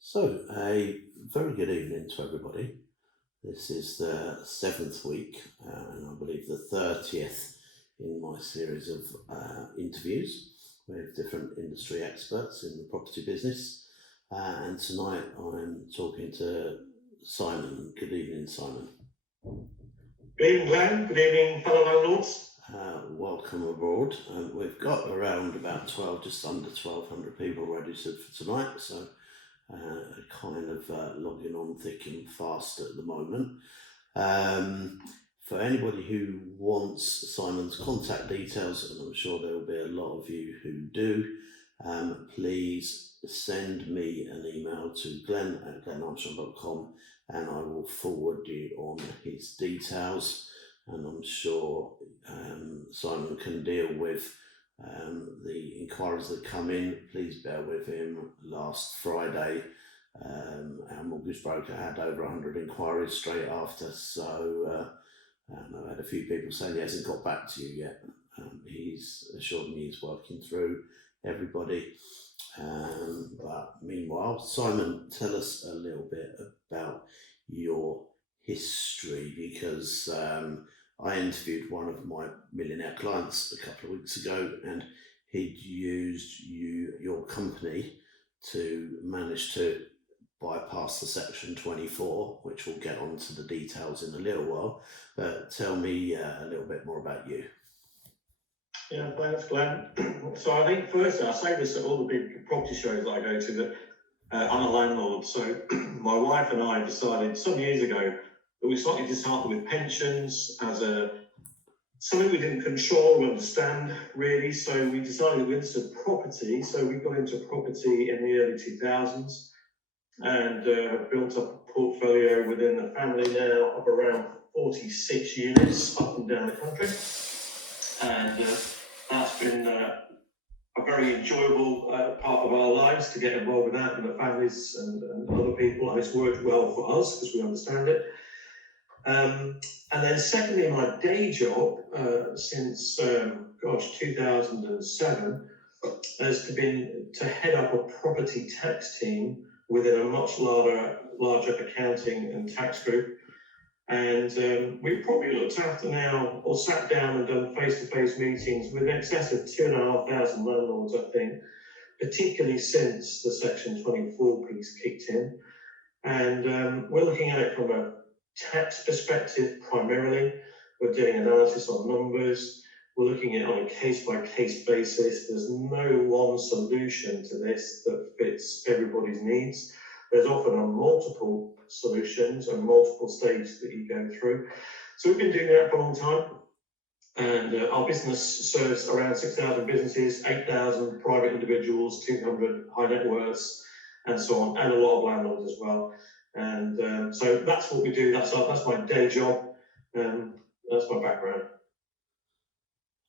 So, a very good evening to everybody. This is the seventh week, and I believe the 30th in my series of interviews with different industry experts in the property business. And tonight I'm talking to Simon. Good evening, Simon. Good evening, Glenn. Good evening, fellow landlords. Welcome aboard. We've got around about just under 1,200 people registered for tonight, so kind of logging on thick and fast at the moment. For anybody who wants Simon's contact details, and I'm sure there will be a lot of you who do, please send me an email to glenn@glenarmstrong.com and I will forward you on his details. And I'm sure Simon can deal with the inquiries that come in. Please bear with him. Last Friday, our mortgage broker had over 100 inquiries straight after, so I've had a few people saying he hasn't got back to you yet. He's assured me he's working through everybody. But meanwhile, Simon, tell us a little bit about your history, because I interviewed one of my millionaire clients a couple of weeks ago, and he'd used your company to manage to bypass the Section 24, which we'll get onto the details in a little while. But tell me a little bit more about you. Yeah, thanks, Glenn. So I think first, I say this at all the big property shows that I go to, that I'm a landlord. So my wife and I decided some years ago that we slightly disheartened with pensions as something we didn't control or understand really. So we decided we interested in property. So we got into property in the early 2000s and have built up a portfolio within the family now of around 46 units up and down the country. And that's been a very enjoyable part of our lives to get involved with that and the families and other people, and it's worked well for us because we understand it. And then secondly, my day job since 2007 has been to head up a property tax team within a much larger accounting and tax group. And we've probably looked after now, or sat down and done face-to-face meetings with in excess of 2,500 landlords, I think, particularly since the Section 24 piece kicked in. And we're looking at it from a tax perspective primarily. We're doing analysis on numbers. We're looking at it on a case-by-case basis. There's no one solution to this that fits everybody's needs. There's often multiple solutions and multiple stages that you go through. So we've been doing that for a long time. And our business serves around 6,000 businesses, 8,000 private individuals, 200 high net worths, and so on, and a lot of landlords as well. And so that's what we do. That's my day job. That's my background.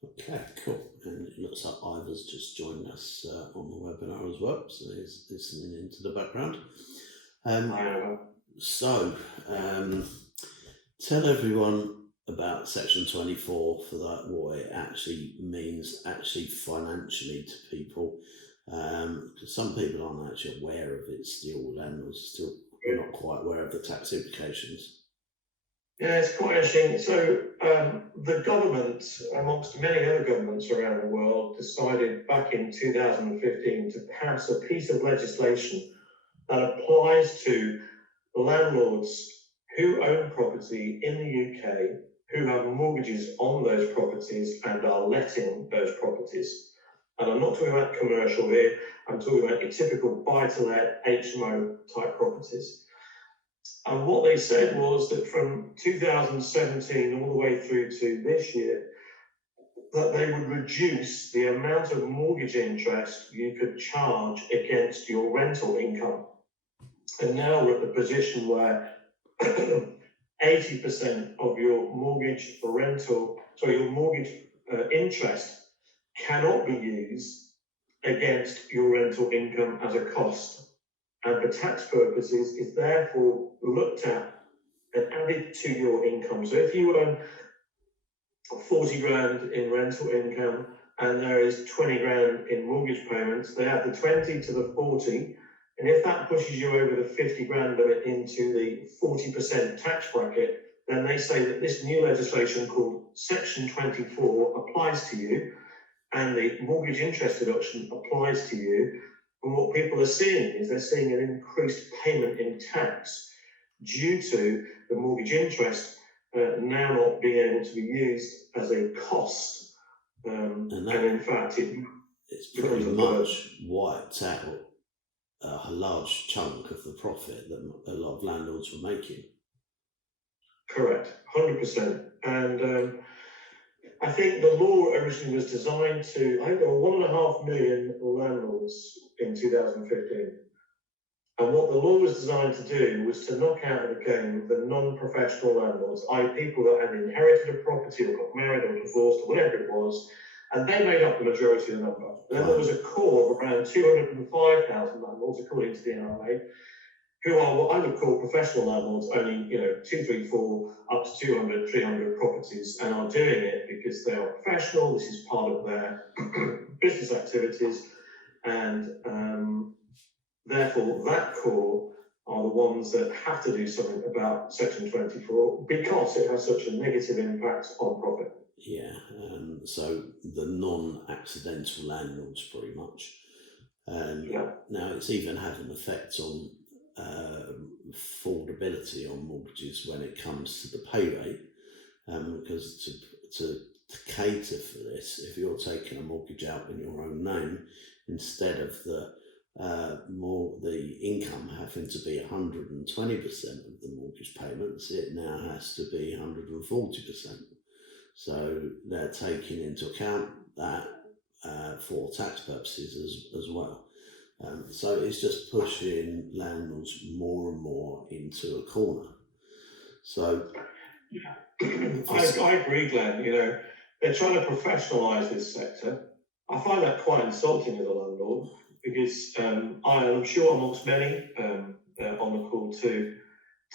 Okay, cool. And it looks like Ivor's just joined us on the webinar as well, so he's listening into the background. So, tell everyone about Section 24 for that, what it actually means financially to people, because some people aren't actually aware of it still, landlords still not quite aware of the tax implications. Yeah, it's quite interesting. So the government, amongst many other governments around the world, decided back in 2015 to pass a piece of legislation that applies to landlords who own property in the UK, who have mortgages on those properties and are letting those properties. And I'm not talking about commercial here, I'm talking about your typical buy-to-let HMO type properties. And what they said was that from 2017 all the way through to this year, that they would reduce the amount of mortgage interest you could charge against your rental income. And now we're at the position where 80% of your mortgage interest cannot be used against your rental income as a cost. And for tax purposes, is therefore looked at and added to your income. So if you earn 40 grand in rental income and there is 20 grand in mortgage payments, they add the 20 to the 40 And if that pushes you over the 50 grand limit into the 40% tax bracket, then they say that this new legislation called Section 24 applies to you, and the mortgage interest deduction applies to you. And what people are seeing is they're seeing an increased payment in tax due to the mortgage interest now not being able to be used as a cost. And in fact, it's pretty much wiped out a large chunk of the profit that a lot of landlords were making. Correct, 100%. And I think the law originally was designed to, I think there were 1.5 million landlords in 2015. And what the law was designed to do was to knock out of the game the non-professional landlords, i.e. people that had inherited a property or got married or divorced or whatever it was, and they made up the majority of the number. Then there was a core of around 205,000 landlords, according to the NRA, who are what I would call professional landlords, owning 2, 3, 4, up to 200, 300 properties, and are doing it because they are professional. This is part of their business activities, and therefore that core are the ones that have to do something about Section 24 because it has such a negative impact on profit. Yeah, so the non-accidental landlords, pretty much. Now it's even had an effect on affordability on mortgages when it comes to the pay rate, because to cater for this, if you're taking a mortgage out in your own name, instead of the income having to be 120% of the mortgage payments, it now has to be 140%. So they're taking into account that for tax purposes as well. So it's just pushing landlords more and more into a corner. So I agree, Glenn. They're trying to professionalise this sector. I find that quite insulting as a landlord, because I'm sure amongst many on the call to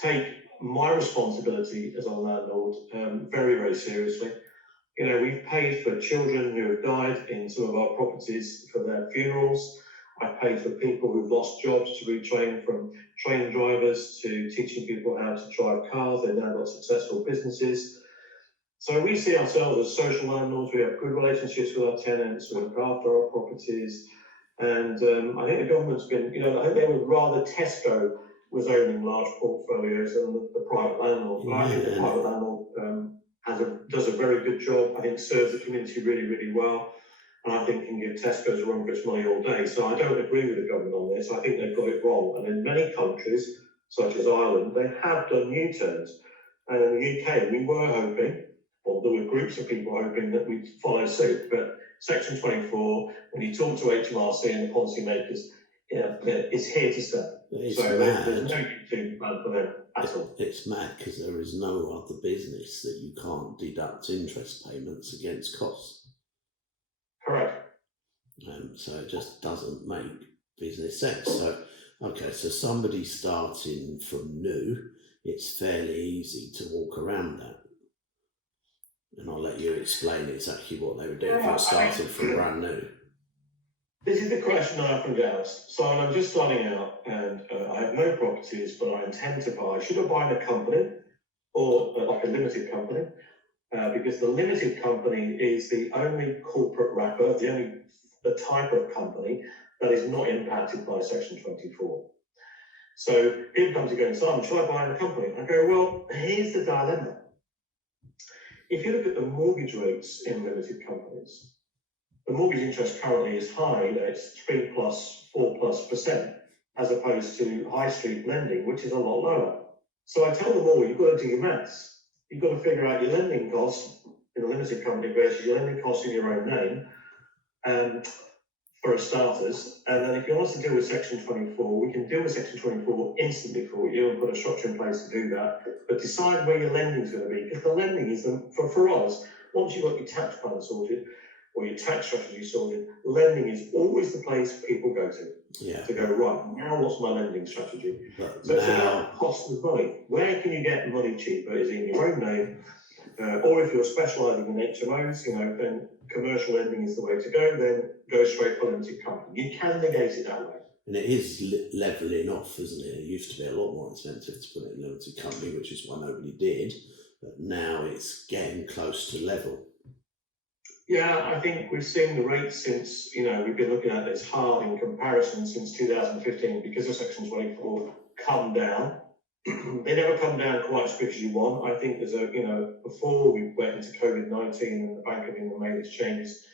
take my responsibility as a landlord very, very seriously. We've paid for children who have died in some of our properties for their funerals. I've paid for people who've lost jobs to retrain from train drivers to teaching people how to drive cars. They've now got successful businesses. So we see ourselves as social landlords. We have good relationships with our tenants. We look after our properties. And I think the government's been, I think they would rather Tesco was owning large portfolios than the private landlord. But I think the private landlord does a very good job. I think serves the community really, really well. And I think can give Tesco's a run for its money all day. So I don't agree with the government on this. I think they've got it wrong. And in many countries, such as Ireland, they have done U-turns. And in the UK, we were hoping, or there were groups of people hoping that we'd follow suit. But Section 24, when you talk to HMRC and the policymakers, it's here to stay. There's no good plan for them at all. It's mad because there is no other business that you can't deduct interest payments against costs. Correct. So it just doesn't make business sense. So somebody starting from new, it's fairly easy to walk around that. And I'll let you explain exactly what they were doing if I started from brand new. This is the question I often get asked. So I'm just starting out and I have no properties, but I intend to buy. Should I buy in a company or like a limited company? Because the limited company is the only corporate wrapper, the type of company that is not impacted by Section 24. So people come to go, Simon, should I buy in a company? I go, well, here's the dilemma. If you look at the mortgage rates in limited companies, the mortgage interest currently is high, it's 3+, 4+%, as opposed to high street lending, which is a lot lower. So I tell them all, you've got to do your maths. You've got to figure out your lending costs in a limited company versus your lending costs in your own name, for starters. And then if you want us to deal with Section 24, we can deal with Section 24 instantly for you and put a structure in place to do that. But decide where your lending is going to be, because the lending is, for us, once you've got your tax plan sorted, or your tax strategy sorted, lending is always the place people go to. Yeah. To go, right, now what's my lending strategy? So it's about cost of money. Where can you get money cheaper? Is it in your own name? Or if you're specialising in HMOs, then commercial lending is the way to go, then go straight for limited company. You can negate it that way. And it is levelling off, isn't it? It used to be a lot more expensive to put it in a limited company, which is why nobody did. But now it's getting close to level. Yeah, I think we've seen the rates since, we've been looking at this hard in comparison since 2015 because of Section 24 come down. They never come down quite as quick as you want. I think before we went into COVID-19 and the Bank of England made its changes,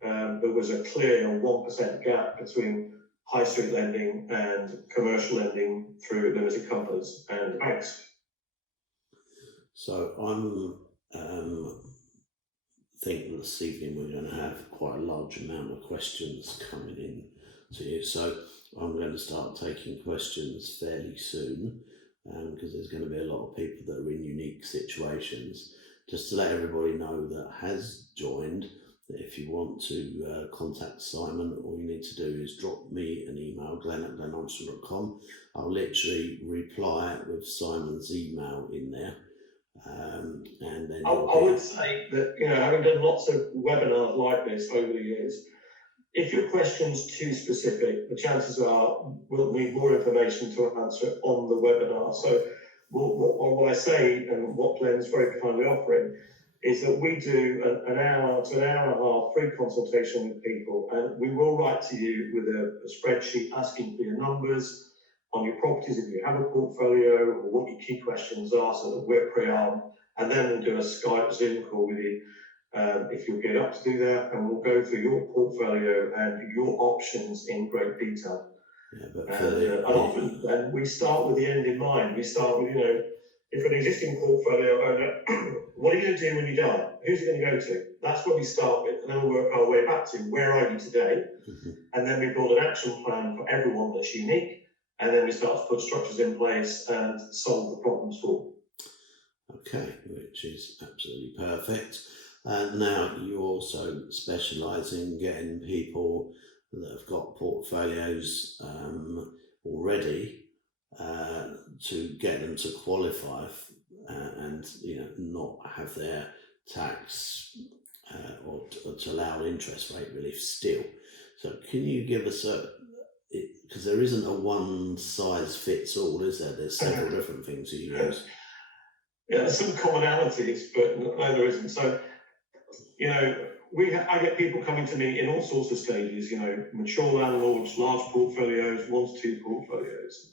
there was a clear 1% gap between high street lending and commercial lending through limited companies and the banks. So I'm think this evening we're going to have quite a large amount of questions coming in to you. So I'm going to start taking questions fairly soon because there's going to be a lot of people that are in unique situations. Just to let everybody know that has joined, that if you want to contact Simon, all you need to do is drop me an email, glenn@glenarmstrong.com. I'll literally reply with Simon's email in there. And then I would say that, having done lots of webinars like this over the years, if your question's too specific, the chances are we'll need more information to answer it on the webinar. So what I say, and what Glenn's very kindly offering, is that we do an hour to an hour and a half free consultation with people, and we will write to you with a spreadsheet asking for your numbers on your properties if you have a portfolio, or what your key questions are, so that we're pre-armed, and then we'll do a Skype Zoom call with you if you'll get up to do that, and we'll go through your portfolio and your options in great detail. Yeah, but and we start with the end in mind. We start with, if an existing portfolio owner, what are you going to do when you die? Who's it going to go to? That's what we start with, and then we'll work our way back to where are you today, and then we build an action plan for everyone that's unique, and then we start to put structures in place and solve the problems for them. Okay, which is absolutely perfect. Now you also specialise in getting people that have got portfolios already to get them to qualify and not have their tax or to allow interest rate relief still. So can you give us because there isn't a one size fits all, is there? There's several different things you use. Yeah, there's some commonalities, but no, there isn't. So, I get people coming to me in all sorts of stages, mature landlords, large portfolios, 1 to 2 portfolios.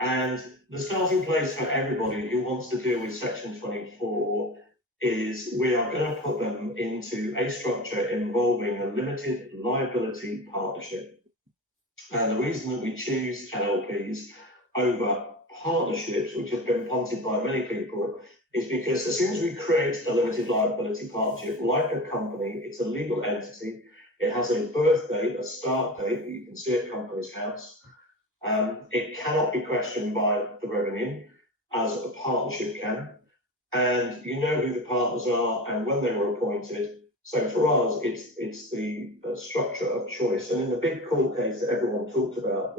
And the starting place for everybody who wants to deal with Section 24 is we are going to put them into a structure involving a limited liability partnership. And the reason that we choose LLPs over partnerships, which have been punted by many people, is because as soon as we create a limited liability partnership, like a company, it's a legal entity. It has a birth date, a start date that you can see at Companies House. It cannot be questioned by the revenue, as a partnership can. And you know who the partners are and when they were appointed. So for us, it's the structure of choice. And in the big court case that everyone talked about,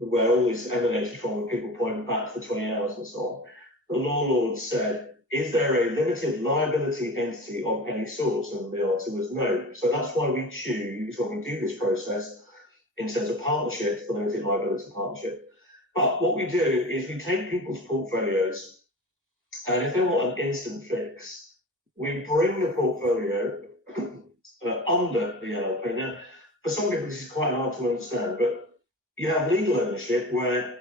where all this emanated from, when people point back for 20 hours and so on, the law lord said, is there a limited liability entity of any sort? And the answer was no. So that's why we choose, when we do this process, in terms of partnerships, the limited liability partnership. But what we do is we take people's portfolios, and if they want an instant fix, we bring the portfolio under the LLP. Now, for some people, this is quite hard to understand, but you have legal ownership where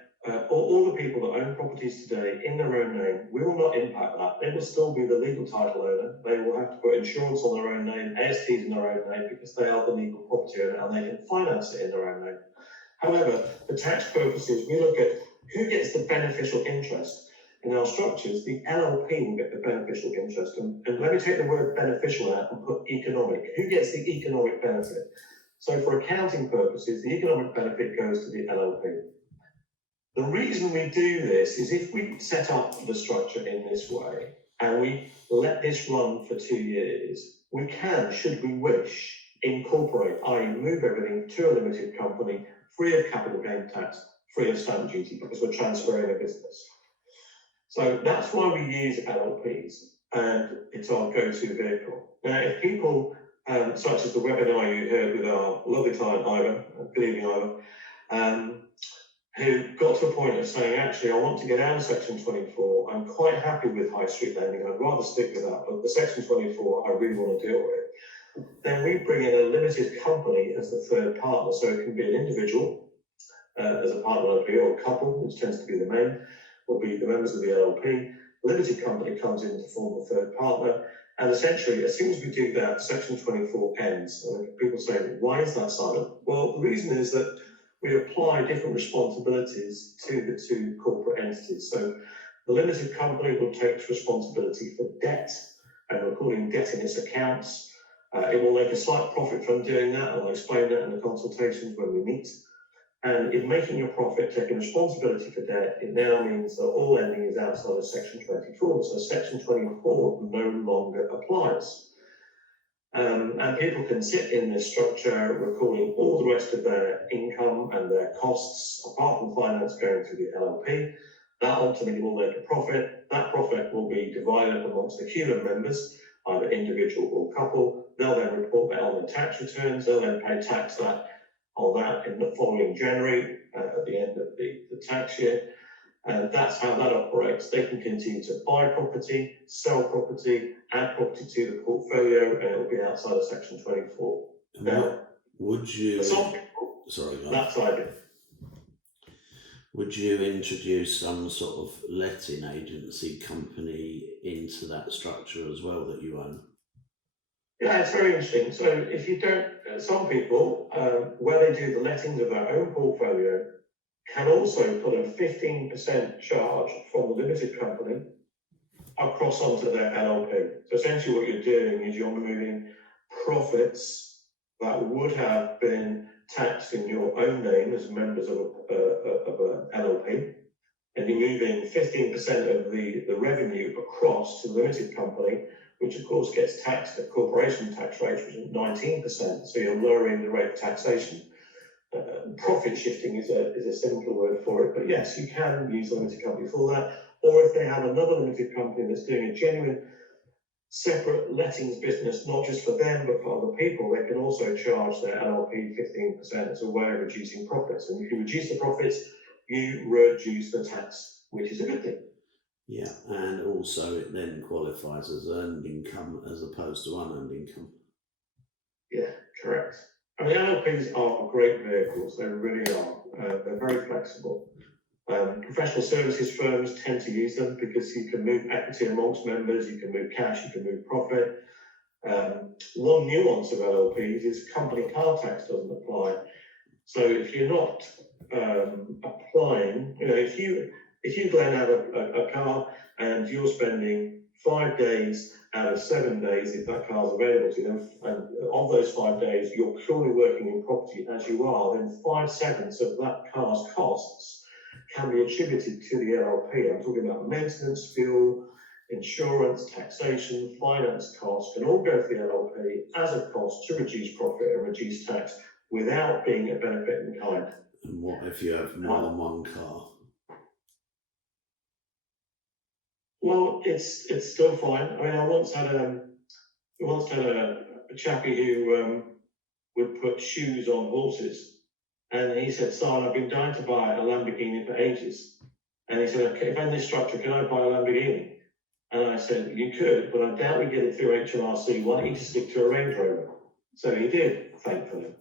all the people that own properties today in their own name, we will not impact that. They will still be the legal title owner. They will have to put insurance on their own name, ASTs in their own name, because they are the legal property owner and they can finance it in their own name. However, for tax purposes, we look at who gets the beneficial interest. In our structures, the LLP will get the beneficial interest. And let me take the word beneficial out and put economic. Who gets the economic benefit? So for accounting purposes, the economic benefit goes to the LLP. The reason we do this is if we set up the structure in this way and we let this run for 2 years, we can, should we wish, incorporate, i.e. move everything to a limited company, free of capital gain tax, free of stamp duty, because we're transferring a business. So that's why we use LLPs, and it's our go-to vehicle. Now, if people, such as the webinar you heard with our lovely client, Ivan, good evening, Ivan, who got to a point of saying, actually, I want to get out of Section 24. I'm quite happy with high street lending. I'd rather stick with that, but the Section 24 I really want to deal with. Then we bring in a limited company as the third partner. So it can be an individual as a partner LLP, or a couple, which tends to be the main, will be the members of the LLP. The limited company comes in to form the third partner. And essentially, as soon as we do that, Section 24 ends. And people say, why is that, Simon? Well, the reason is that we apply different responsibilities to the two corporate entities. So the limited company will take responsibility for debt and recording debt in its accounts. It will make a slight profit from doing that, and I'll explain that in the consultations when we meet. And in making a profit, taking responsibility for debt, it now means that all lending is outside of Section 24. So Section 24 no longer applies. And people can sit in this structure recording all the rest of their income and their costs, apart from finance going through the LLP. That ultimately will make a profit. That profit will be divided amongst the human members, either individual or couple. They'll then report that on their tax returns. They'll then pay tax on that in the following January, at the end of the tax year. And that's how that operates. They can continue to buy property, sell property, add property to the portfolio, and it will be outside of Section 24. Now, would you? Some people, sorry, guys. that side of it. Would you introduce some sort of letting agency company into that structure as well that you own? Yeah, it's very interesting. So if you don't, some people, where they do the lettings of their own portfolio, can also put a 15% charge from the limited company across onto their LLP. So essentially what you're doing is you're moving profits that would have been taxed in your own name as members of an LLP, and you're moving 15% of the revenue across to the limited company, which of course gets taxed at corporation tax rates, which is 19%, so you're lowering the rate of taxation. Profit shifting is a simple word for it, but yes, you can use a limited company for that. Or if they have another limited company that's doing a genuine separate lettings business, not just for them, but for other people, they can also charge their LLP 15% as a way of reducing profits. And if you reduce the profits, you reduce the tax, which is a good thing. Yeah, and also it then qualifies as earned income as opposed to unearned income. Yeah, correct. I mean, LLPs are great vehicles, they really are. They're very flexible. Professional services firms tend to use them because you can move equity amongst members, you can move cash, you can move profit. One nuance of LLPs is company car tax doesn't apply. So if you're not applying, if you Glenn have a car and you're spending 5 days out of 7 days, if that car is available to you, and of those 5 days you're purely working in property as you are, then 5/7 of that car's costs can be attributed to the LLP. I'm talking about maintenance, fuel, insurance, taxation, finance costs can all go to the LLP as a cost to reduce profit and reduce tax without being a benefit in kind. And what if you have more than one car? Well, it's still fine. I mean, I once had a chappie who would put shoes on horses. And he said, "Son, I've been dying to buy a Lamborghini for ages." And he said, "Okay, if I'm in this structure, can I buy a Lamborghini?" And I said, "You could, but I doubt we get it through HMRC. Why don't you just stick to a Range Rover?" So he did, thankfully.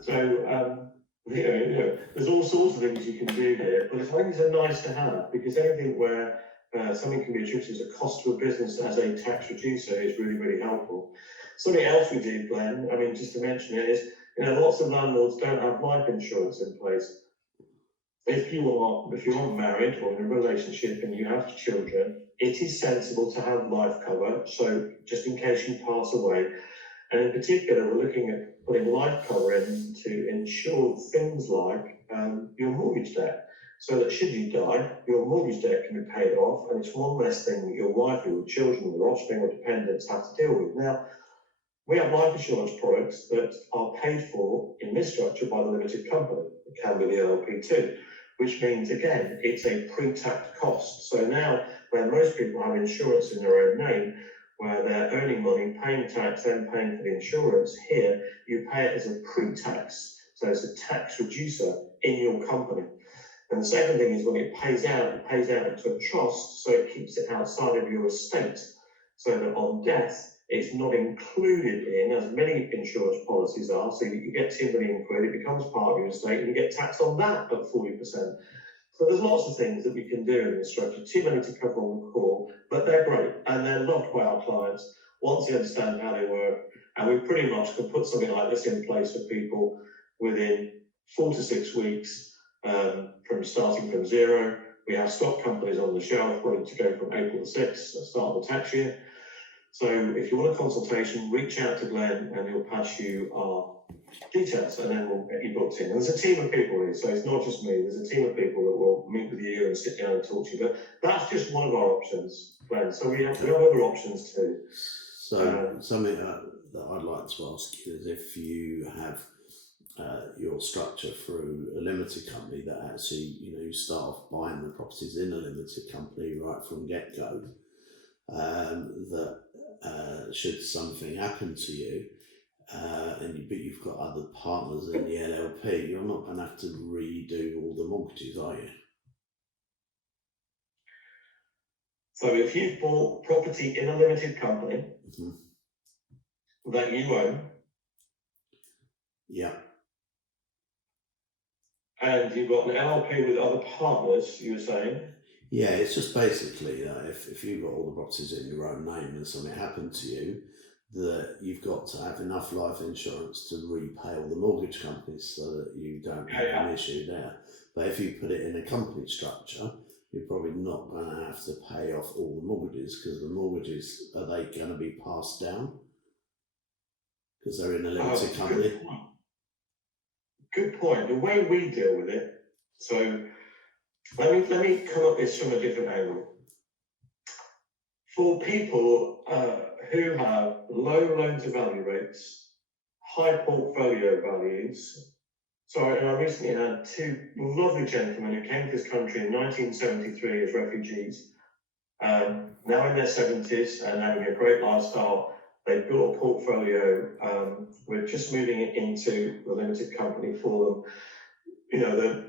So, there's all sorts of things you can do here, but I think it's a nice to have, because anything where something can be attributed as a cost to a business as a tax reducer is really, really helpful. Something else we do, Glenn, I mean, just to mention it, is lots of landlords don't have life insurance in place. If you are married or in a relationship and you have children, it is sensible to have life cover, so just in case you pass away. And in particular, we're looking at putting life cover in to ensure things like your mortgage debt, so that should you die, your mortgage debt can be paid off, and it's one less thing that your wife or your children, your offspring or dependents have to deal with. Now, we have life insurance products that are paid for in this structure by the limited company. It can be the LLP too, which means, again, it's a pre-tax cost. So now, where most people have insurance in their own name, where they're earning money, paying tax, then paying for the insurance, here you pay it as a pre-tax. So it's a tax reducer in your company. And the second thing is when it pays out into a trust, so it keeps it outside of your estate, so that on death, it's not included in, as many insurance policies are, so you get 2 million quid, it becomes part of your estate, and you get taxed on that at 40%. So there's lots of things that we can do in this structure, too many to cover on the call, but they're great, and they're loved by our clients once they understand how they work, and we pretty much can put something like this in place for people within 4 to 6 weeks, from starting from zero. We have stock companies on the shelf ready to go from April the 6th, the start of the tax year. So if you want a consultation, reach out to Glenn and he'll pass you our details and then we'll get you booked in. And there's a team of people here, so it's not just me, there's a team of people that will meet with you and sit down and talk to you. But that's just one of our options, Glenn. So we have other options too. So something that I'd like to ask you is if you have your structure through a limited company that actually, you start off buying the properties in a limited company right from get-go, that should something happen to you, but you've got other partners in the LLP, you're not going to have to redo all the mortgages, are you? So if you've bought property in a limited company that you own, yeah, and you've got an LLP with other partners, you were saying? Yeah, it's just basically that if you've got all the properties in your own name and something happened to you, that you've got to have enough life insurance to repay all the mortgage companies so that you don't have an issue there. But if you put it in a company structure, you're probably not going to have to pay off all the mortgages, because the mortgages, are they going to be passed down? Because they're in a limited company. Good point. The way we deal with it, so let me come at this from a different angle. For people who have low loan-to-value rates, high portfolio values, so I recently had two lovely gentlemen who came to this country in 1973 as refugees, now in their 70s and having a great lifestyle. They built a portfolio. We're just moving it into the limited company for them. The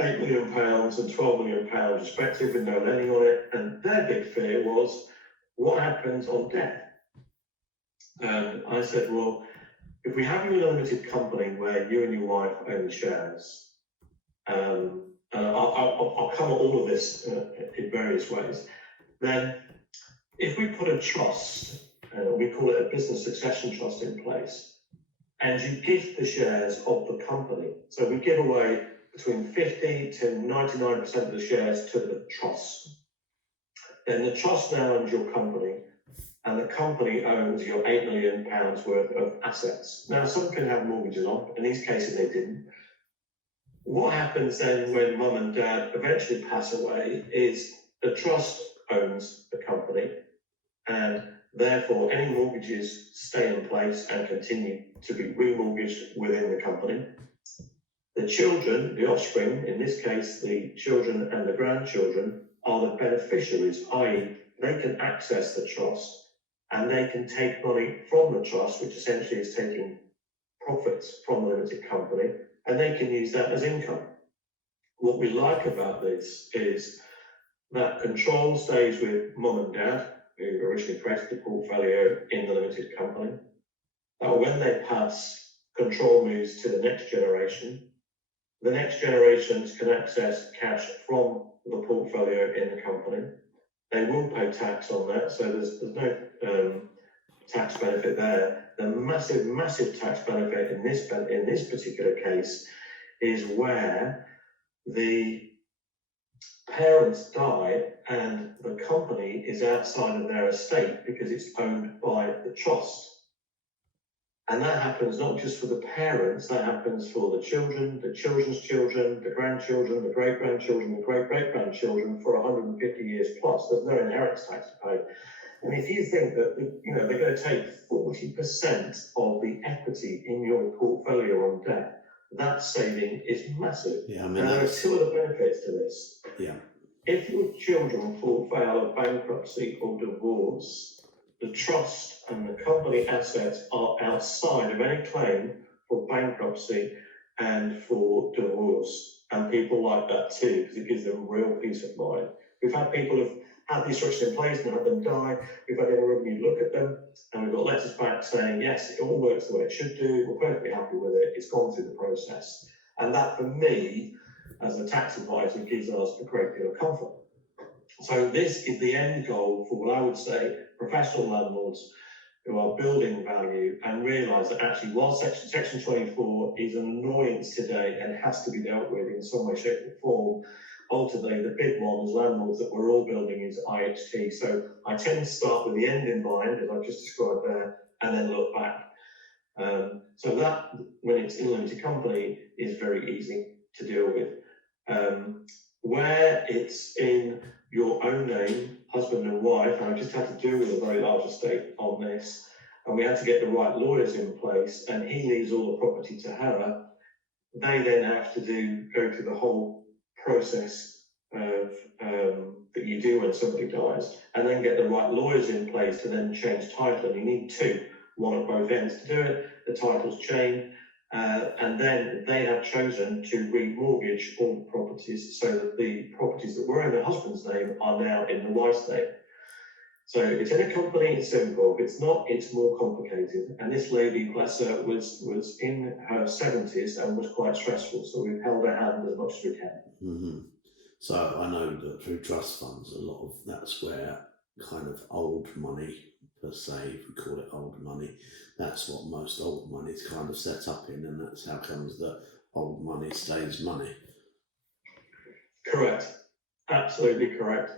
£8 million and £12 million respective with no lending on it. And their big fear was, what happens on death? And I said, well, if we have you in a limited company where you and your wife own the shares, and I'll cover all of this in various ways, then if we put a trust, we call it a business succession trust in place, and you give the shares of the company, so we give away between 50 to 99% of the shares to the trust, then the trust now owns your company, and the company owns your £8 million worth of assets. Now, some can have mortgages on, in these cases they didn't. What happens then when mum and dad eventually pass away is the trust owns the company, and therefore any mortgages stay in place and continue to be remortgaged within the company. The children, the offspring, in this case the children and the grandchildren, are the beneficiaries, i.e. they can access the trust and they can take money from the trust, which essentially is taking profits from the limited company, and they can use that as income. What we like about this is that control stays with mum and dad, who originally created the portfolio in the limited company. When they pass, control moves to the next generation. The next generations can access cash from the portfolio in the company. They will pay tax on that, so there's no tax benefit there. The massive tax benefit in this particular case is where the parents die and the company is outside of their estate because it's owned by the trust. And that happens not just for the parents, that happens for the children, the children's children, the grandchildren, the great-grandchildren, the great-great-grandchildren for 150 years plus. There's no inheritance tax to pay. And if you think that they're going to take 40% of the equity in your portfolio on debt, that saving is massive. Yeah, and there are two other benefits to this. Yeah. If your children fall foul of bankruptcy or divorce, the trust and the company assets are outside of any claim for bankruptcy and for divorce. And people like that too, because it gives them real peace of mind. We've had people who've had these structures in place and had them die. We've had everybody look at them, and we've got letters back saying, yes, it all works the way it should do. We're perfectly happy with it. It's gone through the process. And that, for me, as a tax advisor, gives us a great deal of comfort. So this is the end goal for what I would say professional landlords who are building value and realise that actually while section 24 is an annoyance today and has to be dealt with in some way, shape or form, ultimately the big one as landlords that we're all building is IHT. So I tend to start with the end in mind, as I've just described there, and then look back. So that, when it's in a limited company, is very easy to deal with. Where it's in your own name, husband and wife, and I just had to deal with a very large estate on this, and we had to get the right lawyers in place, and he leaves all the property to her. They then have to go through the whole process of that you do when somebody dies, and then get the right lawyers in place to then change title. And you need two, one at both ends to do it. The titles change. And then they have chosen to remortgage all the properties so that the properties that were in the husband's name are now in the wife's name. So it's in a company, it's simple. If it's not, it's more complicated. And this lady, bless her, was in her 70s and was quite stressful. So we've held her hand as much as we can. Mm-hmm. So I know that through trust funds, a lot of that's where kind of old money, per se, if we call it old money, that's what most old money is kind of set up in, and that's how comes that old money stays money. Correct. Absolutely correct.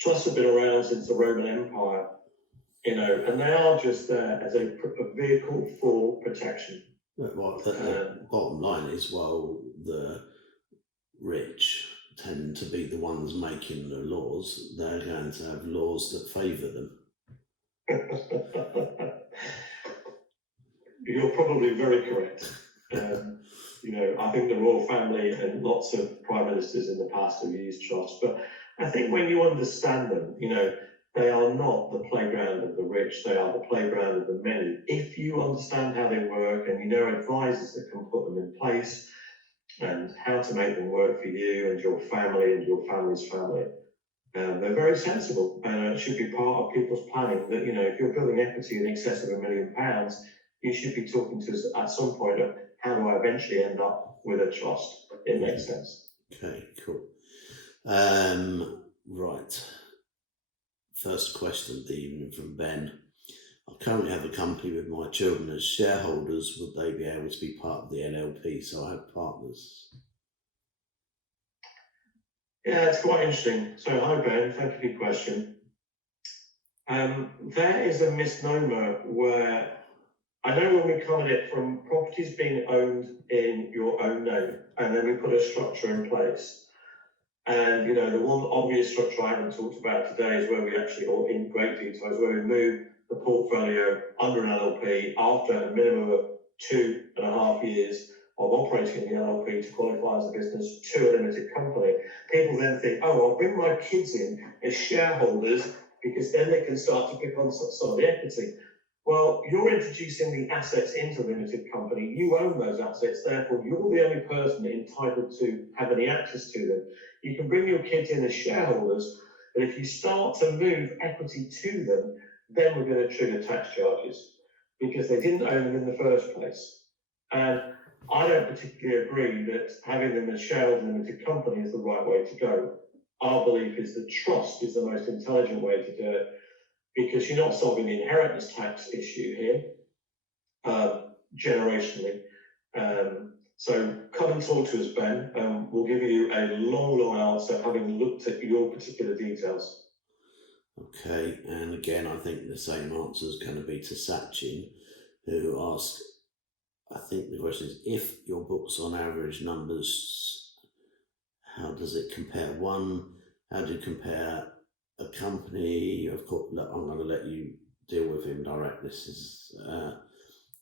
Trusts have been around since the Roman Empire, and they are just there as a vehicle for protection. Well, the bottom line is, well, the rich tend to be the ones making the laws. They're going to have laws that favour them. You're probably very correct. I think the royal family and lots of prime ministers in the past have used trusts, but I think when you understand them, they are not the playground of the rich, they are the playground of the many. If you understand how they work and you know advisors that can put them in place and how to make them work for you and your family and your family's family, they're very sensible, and it should be part of people's planning that, if you're building equity in excess of £1 million, you should be talking to us at some point of how do I eventually end up with a trust. It makes sense. Okay, cool. Right. First question of the evening from Ben. I currently have a company with my children as shareholders. Would they be able to be part of the LLP? So I have partners. Yeah, it's quite interesting. So hi Ben, thank you for your question. There is a misnomer where I know when we come at it from properties being owned in your own name, and then we put a structure in place. And the one obvious structure I haven't talked about today is where we actually, or in great detail, is where we move the portfolio under an LLP after a minimum of 2.5 years of operating in the LLP to qualify as a business to a limited company. People then think, I'll bring my kids in as shareholders because then they can start to pick on some of the equity. Well, you're introducing the assets into a limited company. You own those assets, therefore you're the only person entitled to have any access to them. You can bring your kids in as shareholders, but if you start to move equity to them, then we're going to trigger tax charges because they didn't own them in the first place. And I don't particularly agree that having them as shareholders in a limited company is the right way to go. Our belief is that trust is the most intelligent way to do it, because you're not solving the inheritance tax issue here, generationally. So come and talk to us, Ben. We'll give you a long answer, having looked at your particular details. Okay, and again, I think the same answer is going to be to Sachin, who asks, I think the question is, if your books on average numbers, how does it compare? One, how do you compare a company? Of course, I'm going to let you deal with him direct. This is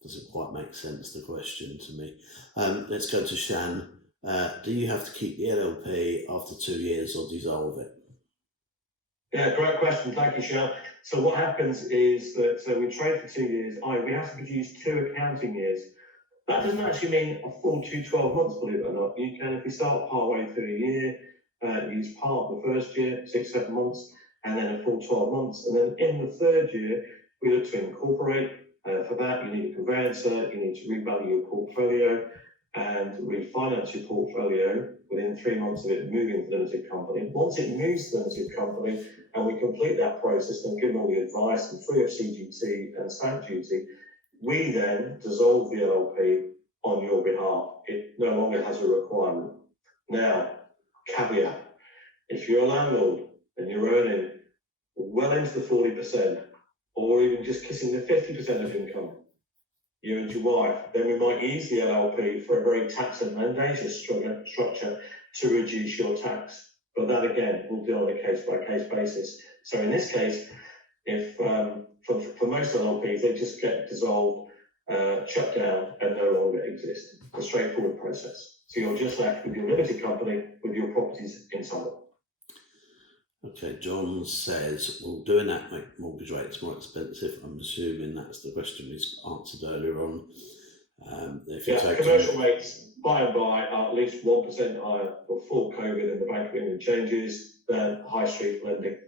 doesn't quite make sense, the question to me. Let's go to Shan. Do you have to keep the LLP after 2 years or dissolve it? Yeah, great question. Thank you, Shan. So what happens is that we trade for 2 years. We have to produce 2 accounting years. That doesn't actually mean a full 12 months, believe it or not. You can, if you start part way through a year, use part of the first year, 6-7 months, and then a full 12 months. And then in the third year, we look to incorporate. For that, you need a conveyancer, you need to revalue your portfolio and refinance your portfolio within 3 months of it moving to limited company. Once it moves to limited company and we complete that process and give them all the advice and free of CGT and stamp duty, we then dissolve the LLP on your behalf. It no longer has a requirement. Now, caveat, if you're a landlord and you're earning well into the 40%, or even just kissing the 50% of income, you and your wife, then we might use the LLP for a very tax advantageous structure to reduce your tax. But that again, we'll do on a case-by-case basis. So in this case, if for most LLPs, they just get dissolved, shut down, and no longer exist. It's a straightforward process. So you're just left with your limited company with your properties inside it. Okay, John says, will doing that make mortgage rates more expensive? I'm assuming that's the question we answered earlier on. Commercial rates by and by are at least 1% higher before COVID and the Bank of England changes than high street lending.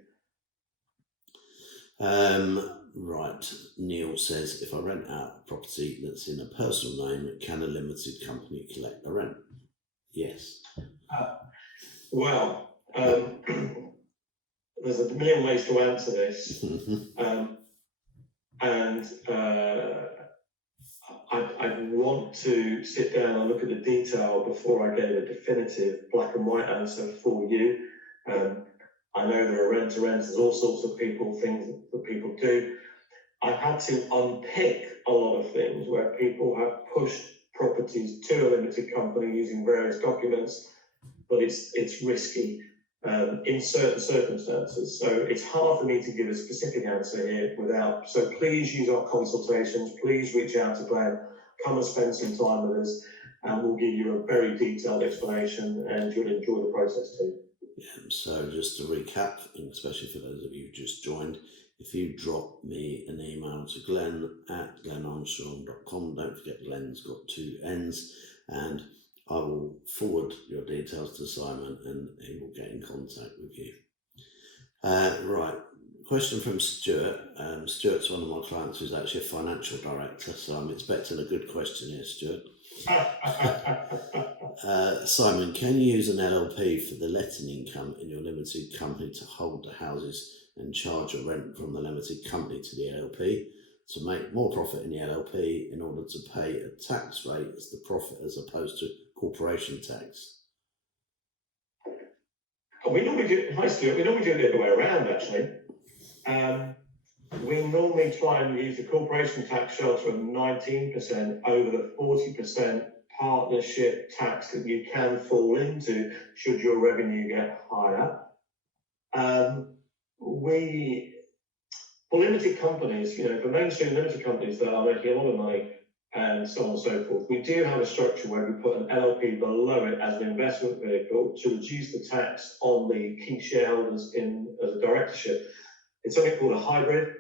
Right, Neil says, if I rent out a property that's in a personal name, can a limited company collect the rent? Yes. There's a million ways to answer this. I'd want to sit down and look at the detail before I gave a definitive black and white answer for you. I know there are rent-to-rents, there's all sorts of things that people do. I've had to unpick a lot of things where people have pushed properties to a limited company using various documents, but it's risky in certain circumstances. So it's hard for me to give a specific answer here so please use our consultations, please reach out to Glenn, come and spend some time with us, and we'll give you a very detailed explanation and you'll enjoy the process too. Yeah, so just to recap, especially for those of you who just joined, if you drop me an email to glenn@glenarmstrong.com, don't forget Glenn's got 2 N's, and I will forward your details to Simon and he will get in contact with you. Right, question from Stuart. Stuart's one of my clients who's actually a financial director, so I'm expecting a good question here, Stuart. Simon, can you use an LLP for the letting income in your limited company to hold the houses and charge a rent from the limited company to the LLP to make more profit in the LLP in order to pay a tax rate as the profit as opposed to corporation tax? We normally do it the other way around, actually. We normally try and use the corporation tax shelter of 19% over the 40% partnership tax that you can fall into should your revenue get higher. For limited companies, for mainstream limited companies that are making a lot of money and so on and so forth, we do have a structure where we put an LLP below it as an investment vehicle to reduce the tax on the key shareholders as a directorship. It's something called a hybrid.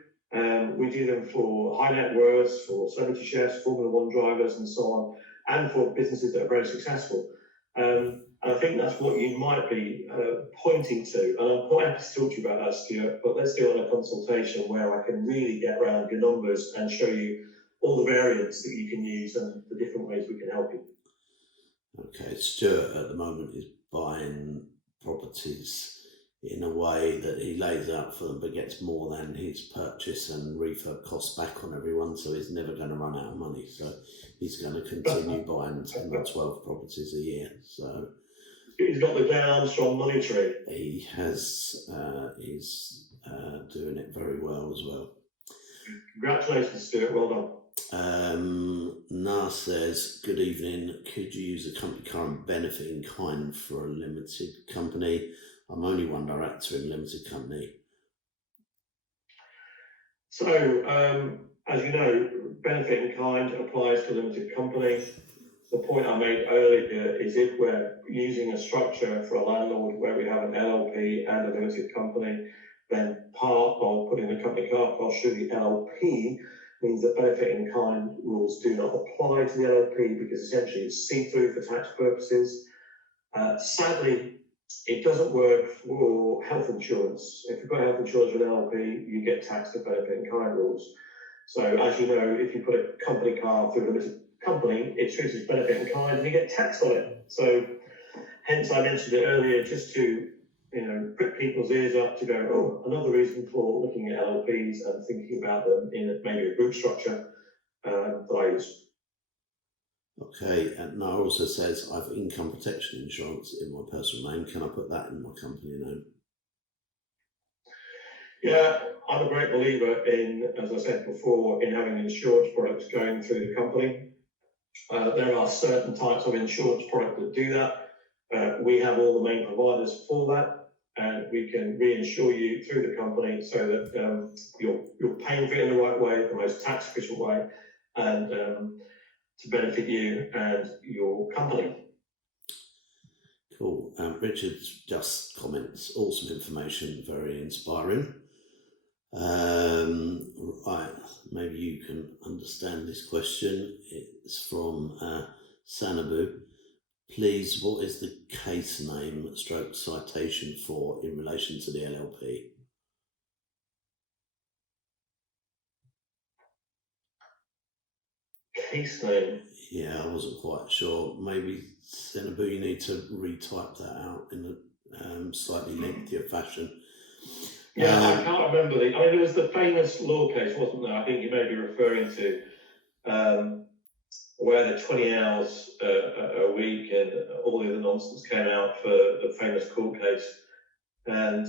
We do them for high net worths, for celebrity chefs, Formula 1 drivers, and so on, and for businesses that are very successful. And I think that's what you might be pointing to. And I'm quite happy to talk to you about that, Stuart, but let's do it on a consultation where I can really get around your numbers and show you all the variants that you can use and the different ways we can help you. Okay, Stuart at the moment is buying properties in a way that he lays out for them but gets more than his purchase and refurb costs back on everyone, so he's never going to run out of money. So he's going to continue buying 10 or 12 properties a year. So he's got the Glenn Armstrong money tree. He has. He's doing it very well as well. Congratulations, Stuart. Well done. Nar says, good evening. Could you use a company car and benefit in kind for a limited company? I'm only one director in a limited company. So, as you know, benefit in kind applies to a limited company. The point I made earlier is if we're using a structure for a landlord where we have an LLP and a limited company, then part of putting the company car cost through the LLP means that benefit in kind rules do not apply to the LLP because essentially it's see-through for tax purposes. Sadly, it doesn't work for health insurance. If you've got health insurance with an LLP, you get taxed at benefit in kind rules. So as you know, if you put a company car through a limited company, it's treated as benefit in kind and you get taxed on it. So hence I mentioned it earlier, just to prick people's ears up to go, oh, another reason for looking at LLPs and thinking about them in maybe a group structure that I use. Okay, and Noah also says, I've income protection insurance in my personal name. Can I put that in my company name? Yeah, I'm a great believer in, as I said before, in having insurance products going through the company. There are certain types of insurance products that do that. We have all the main providers for that, and we can reinsure you through the company so that you're paying for it in the right way, the most tax efficient way, and to benefit you and your company. Cool. Richard just comments, awesome information, very inspiring. Right, maybe you can understand this question. It's from Sanabu. Please, what is the case name / citation for in relation to the LLP? Case name? Yeah, I wasn't quite sure. Maybe, Sanabu, you need to retype that out in a slightly lengthier fashion. Yeah, I can't remember there was the famous law case, wasn't there? I think you may be referring to where the 20 hours a week and all the other nonsense came out for the famous court case. And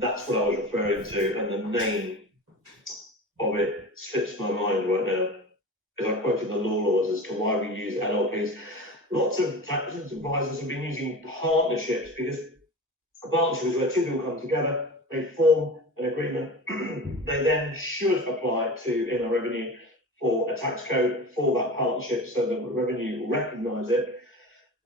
that's what I was referring to, and the name of it slips my mind right now, because I quoted the laws as to why we use LLPs. Lots of tax advisors have been using partnerships, because a partnership is where two people come together, they form an agreement, they then should apply to Inland Revenue for a tax code for that partnership so that the revenue will recognise it.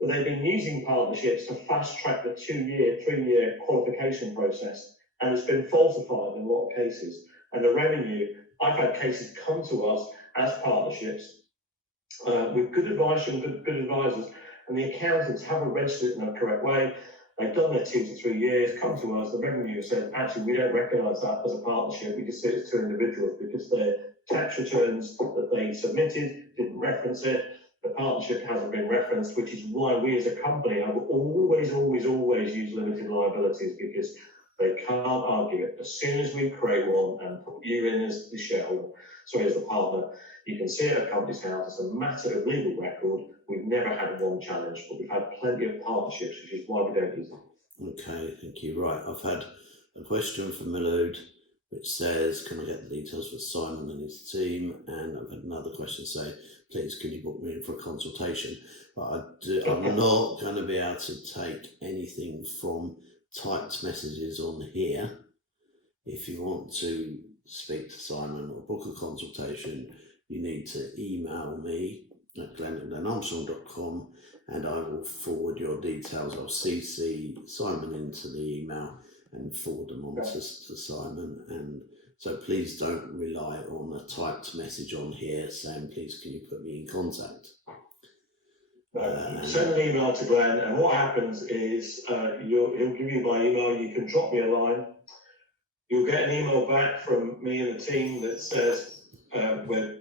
But they've been using partnerships to fast track the 2-year, 3-year qualification process, and it's been falsified in a lot of cases. And the revenue, I've had cases come to us as partnerships with good advice and good advisors, and the accountants haven't registered it in the correct way. They've done their 2 to 3 years, come to us, the revenue said, actually, we don't recognise that as a partnership, we just see it as 2 individuals because their tax returns that they submitted didn't reference it, the partnership hasn't been referenced, which is why we as a company have always use limited liabilities, because they can't argue it. As soon as we create one and put you in as the shareholder, as the partner, you can see it at Companies House, it's a matter of legal record. We've never had one challenge, but we've had plenty of partnerships, which is why we don't use them. Okay, thank you. Right, I've had a question from Milud, which says, can I get the details for Simon and his team? And I've had another question say, please, can you book me in for a consultation? But I'm not going to be able to take anything from typed messages on here. If you want to speak to Simon or book a consultation, you need to email me at glenn@glenarmstrong.com, and I will forward your details. I'll CC Simon into the email and forward them on to Simon. And so please don't rely on a typed message on here saying, please, can you put me in contact? Send an email to Glenn, and what happens is he'll give you my email. You can drop me a line. You'll get an email back from me and the team that says we're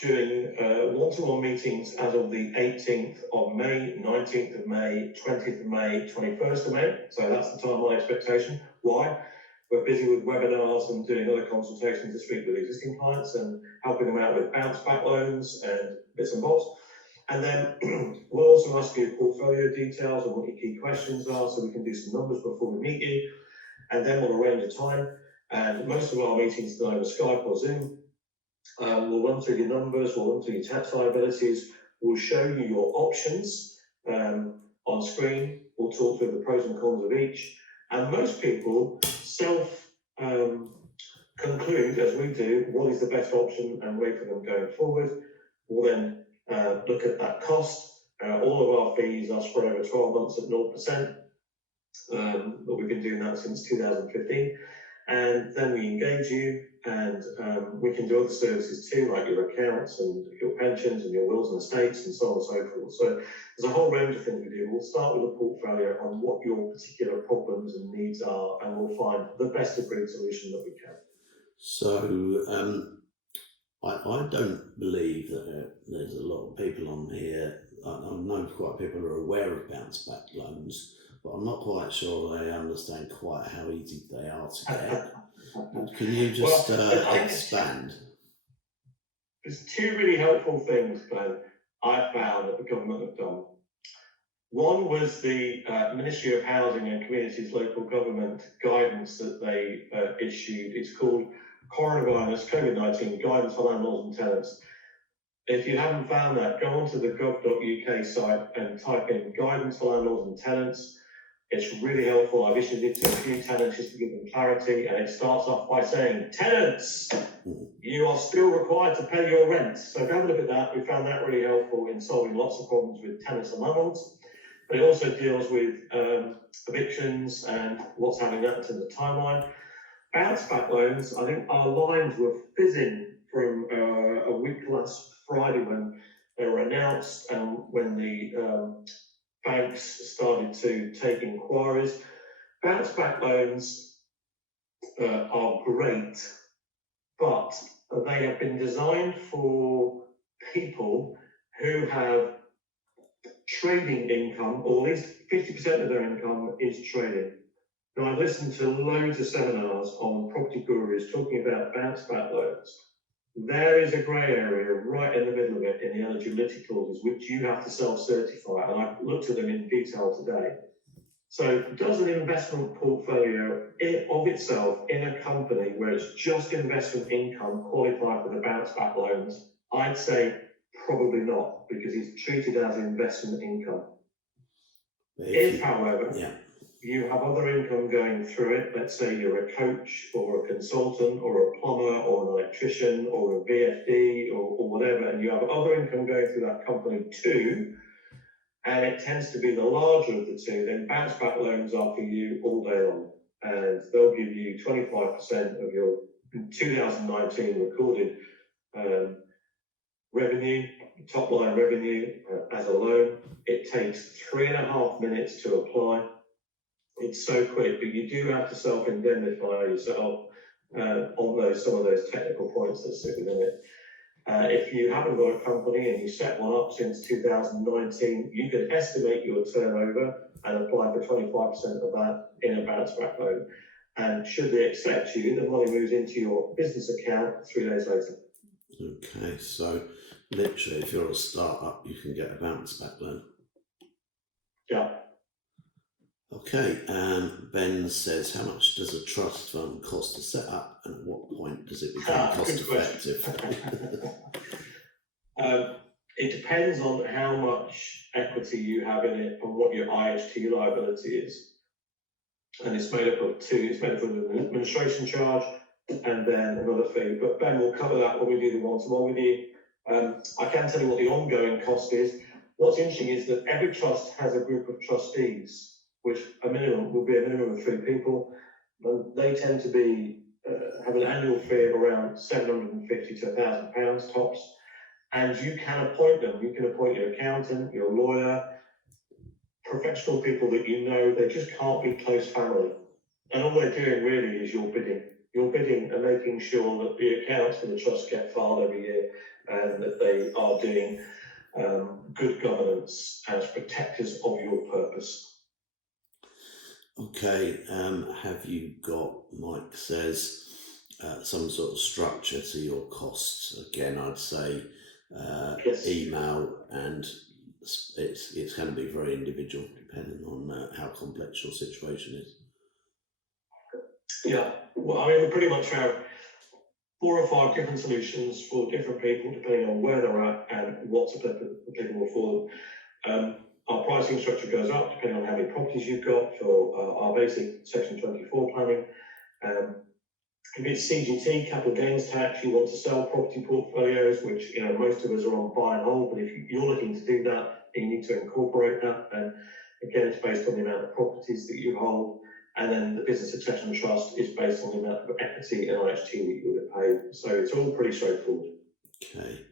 doing one-to-one meetings as of the 18th of May, 19th of May, 20th of May, 21st of May. So that's the timeline expectation. Why? We're busy with webinars and doing other consultations this week with existing clients and helping them out with Bounceback loans and bits and bobs. And then we'll also ask you portfolio details and what your key questions are, so we can do some numbers before we meet you. And then we'll arrange a time. And most of our meetings are over Skype or Zoom. We'll run through your numbers, we'll run through your tax liabilities, we'll show you your options on screen, we'll talk through the pros and cons of each. And most people conclude, as we do, what is the best option and way for them going forward. We'll then look at that cost. All of our fees are spread over 12 months at 0%, but we've been doing that since 2015. and then we engage you, and we can do other services too, like your accounts and your pensions and your wills and estates and so on and so forth. So there's a whole range of things we do. We'll start with a portfolio on what your particular problems and needs are, and we'll find the best agreed solution that we can. So I don't believe that there's a lot of people on here. I know quite people who are aware of Bounceback loans, but I'm not quite sure they understand quite how easy they are to get. Can you just expand? There's two really helpful things, Glenn, I found that the government have done. One was the Ministry of Housing and Communities Local Government guidance that they issued. It's called Coronavirus COVID-19 Guidance for Landlords and Tenants. If you haven't found that, go onto the gov.uk site and type in Guidance for Landlords and Tenants. It's really helpful. I've issued it to a few tenants just to give them clarity, and it starts off by saying, tenants, you are still required to pay your rent. So have a look at that. We found that really helpful in solving lots of problems with tenants and landlords. But it also deals with evictions and what's happening in terms of timeline. Bounceback loans, I think our lines were fizzing from a week last Friday when they were announced and when the banks started to take inquiries. Bounceback loans are great, but they have been designed for people who have trading income, or at least 50% of their income is trading. Now, I've listened to loads of seminars on property gurus talking about bounce-back loans. There is a grey area right in the middle of it in the eligibility clauses, which you have to self-certify, and I've looked at them in detail today. So does an investment portfolio of itself in a company where it's just investment income qualify for the bounce-back loans? I'd say probably not, because it's treated as investment income. If, however, you have other income going through it, let's say you're a coach or a consultant or a plumber or an electrician or a VFD or whatever, and you have other income going through that company too, and it tends to be the larger of the two, then bounce-back loans are for you all day long, and they'll give you 25% of your 2019 recorded revenue, top line revenue as a loan. It takes 3.5 minutes to apply. It's so quick, but you do have to self-indemnify yourself on some of those technical points that sit within it. If you haven't got a company and you set one up since 2019, you can estimate your turnover and apply for 25% of that in a bounce-back loan. And should they accept you, the money moves into your business account 3 days later. Okay, so literally, if you're a startup, you can get a bounce-back loan. Yeah. Okay, Ben says, how much does a trust fund cost to set up, and at what point does it become cost effective? It depends on how much equity you have in it and what your IHT liability is. And it's made up of two. It's made up of an administration charge and then another fee. But Ben will cover that when we do the one-to-one with you. I can tell you what the ongoing cost is. What's interesting is that every trust has a group of trustees, which will be a minimum of 3 people. And they tend to be have an annual fee of around £750 to £1,000 tops. And you can appoint them. You can appoint your accountant, your lawyer, professional people that you know. They just can't be close family. And all they're doing really is your bidding. You're bidding and making sure that the accounts for the trust get filed every year and that they are doing good governance as protectors of your purpose. Okay, have you got, Mike says, some sort of structure to your costs? Again, I'd say Yes. Email, and it's going to be very individual depending on how complex your situation is. Yeah, well, I mean, we pretty much have 4 or 5 different solutions for different people depending on where they're at and what's applicable for them. Our pricing structure goes up depending on how many properties you've got for our basic Section 24 planning. If it's CGT, capital gains tax, you want to sell property portfolios, which most of us are on buy and hold, but if you're looking to do that, you need to incorporate that. And again, it's based on the amount of properties that you hold. and then the business succession trust is based on the amount of equity and IHT that you would have paid. So it's all pretty straightforward. Okay.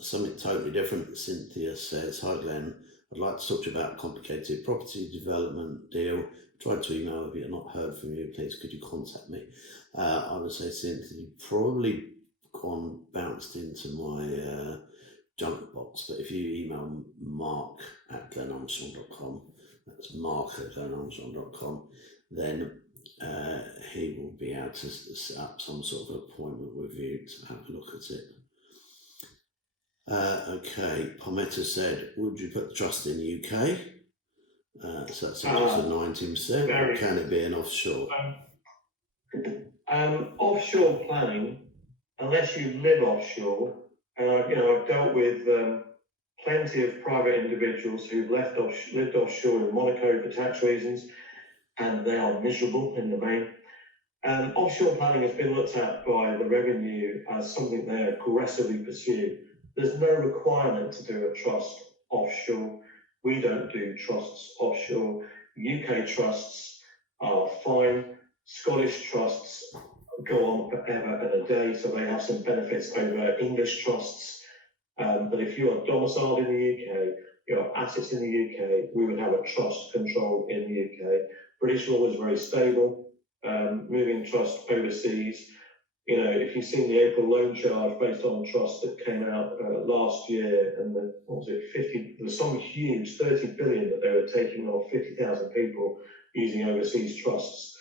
Something totally different. Cynthia says, "Hi Glenn, I'd like to talk to you about a complicated property development deal. Tried to email, if you've not heard from you, please could you contact me?" I would say, Cynthia, you've probably bounced into my junk box, but if you email mark@glenarmstrong.com, that's mark@glenarmstrong.com, then he will be able to set up some sort of appointment with you to have a look at it. Okay, Palmetto said, would you put the trust in the UK? So that's just a 19%, or can it be an offshore? Offshore planning, unless you live offshore, and I've dealt with plenty of private individuals who've lived offshore in Monaco for tax reasons, and they are miserable in the main. Offshore planning has been looked at by the revenue as something they aggressively pursue. There's no requirement to do a trust offshore. We don't do trusts offshore. UK trusts are fine. Scottish trusts go on forever and a day, so they have some benefits over English trusts. But if you are domiciled in the UK, you have assets in the UK, we would have a trust control in the UK. British law is very stable. Moving trust overseas, if you've seen the April loan charge based on trust that came out last year, and there was some huge 30 billion that they were taking off 50,000 people using overseas trusts.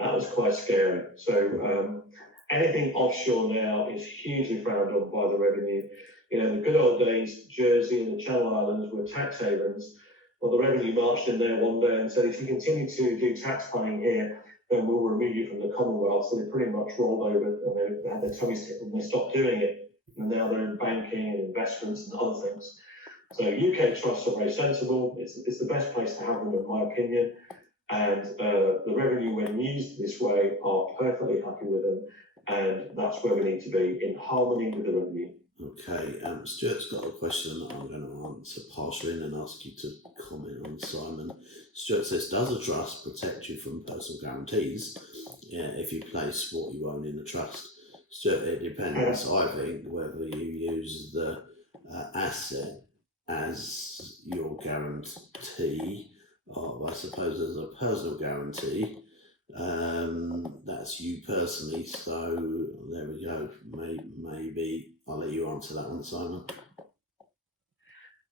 That was quite scary. So anything offshore now is hugely frowned on by the revenue. In the good old days, Jersey and the Channel Islands were tax havens. Well, the revenue marched in there one day and said, if you continue to do tax planning here, then we'll remove you from the Commonwealth. So they pretty much rolled over and they had their tummies tickled and they stopped doing it. And now they're in banking and investments and other things. So UK trusts are very sensible. It's the best place to have them, in my opinion. And the revenue, when used this way, are perfectly happy with them. And that's where we need to be, in harmony with the revenue. Okay, Stuart's got a question that I'm going to answer partially and then ask you to comment on, Simon. Stuart says, does a trust protect you from personal guarantees if you place what you own in the trust? Stuart, it depends, I think, whether you use the asset as your guarantee, or I suppose as a personal guarantee. That's you personally, so there we go. Maybe I'll let you answer that one, Simon.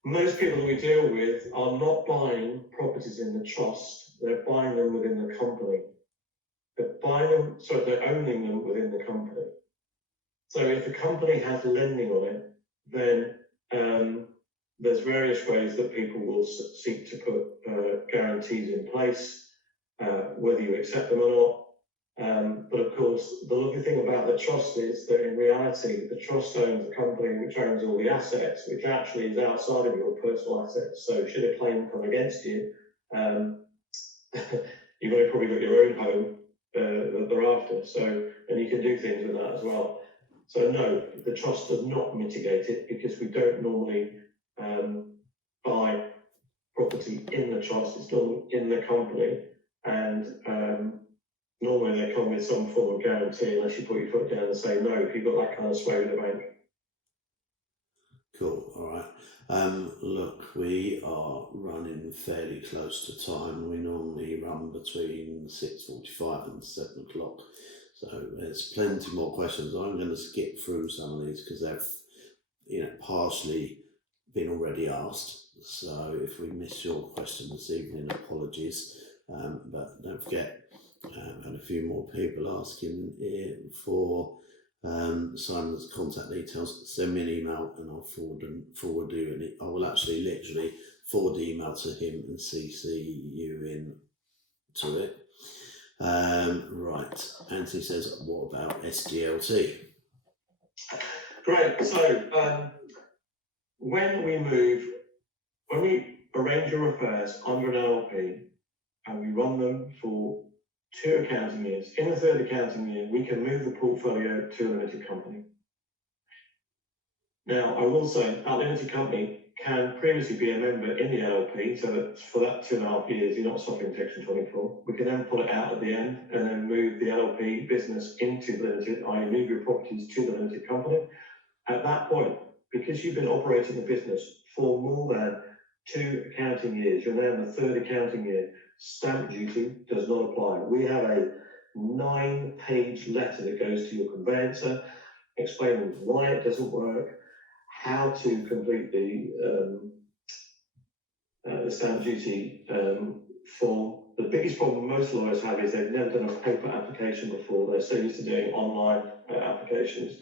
Most people we deal with are not buying properties in the trust, they're buying them within the company. They're owning them within the company. So if the company has lending on it, then there's various ways that people will seek to put guarantees in place, whether you accept them or not. But of course, the lovely thing about the trust is that in reality, the trust owns the company which owns all the assets, which actually is outside of your personal assets. So should a claim come against you, you've probably got your own home thereafter. So, and you can do things with that as well. So no, the trust does not mitigate it, because we don't normally buy property in the trust. It's done in the company, and normally they come with some form of guarantee, unless you put your foot down and say no, if you've got that kind of sway with the bank. Cool, all right. Look, we are running fairly close to time. We normally run between 6:45 and 7 o'clock. So there's plenty more questions. I'm going to skip through some of these because they've, partially been already asked. So if we miss your question this evening, apologies. But don't forget, and a few more people asking for Simon's contact details. Send me an email and I'll forward you, and I will actually literally forward the email to him and CC you in to it. Right, Anthony says, what about SDLT? Great. So when we arrange your affairs under an LP and we run them for 2 accounting years, in the 3rd accounting year, we can move the portfolio to a limited company. Now, I will say that limited company can previously be a member in the LLP, so that for that 2.5 years you're not suffering Section 24. We can then pull it out at the end and then move the LLP business into the limited, i.e. move your properties to the limited company. At that point, because you've been operating the business for more than 2 accounting years, you're now in the 3rd accounting year, stamp duty does not apply. We have a 9-page letter that goes to your conveyancer explaining why it doesn't work, how to complete the stamp duty form. The biggest problem most lawyers have is they've never done a paper application before. They're so used to doing online applications.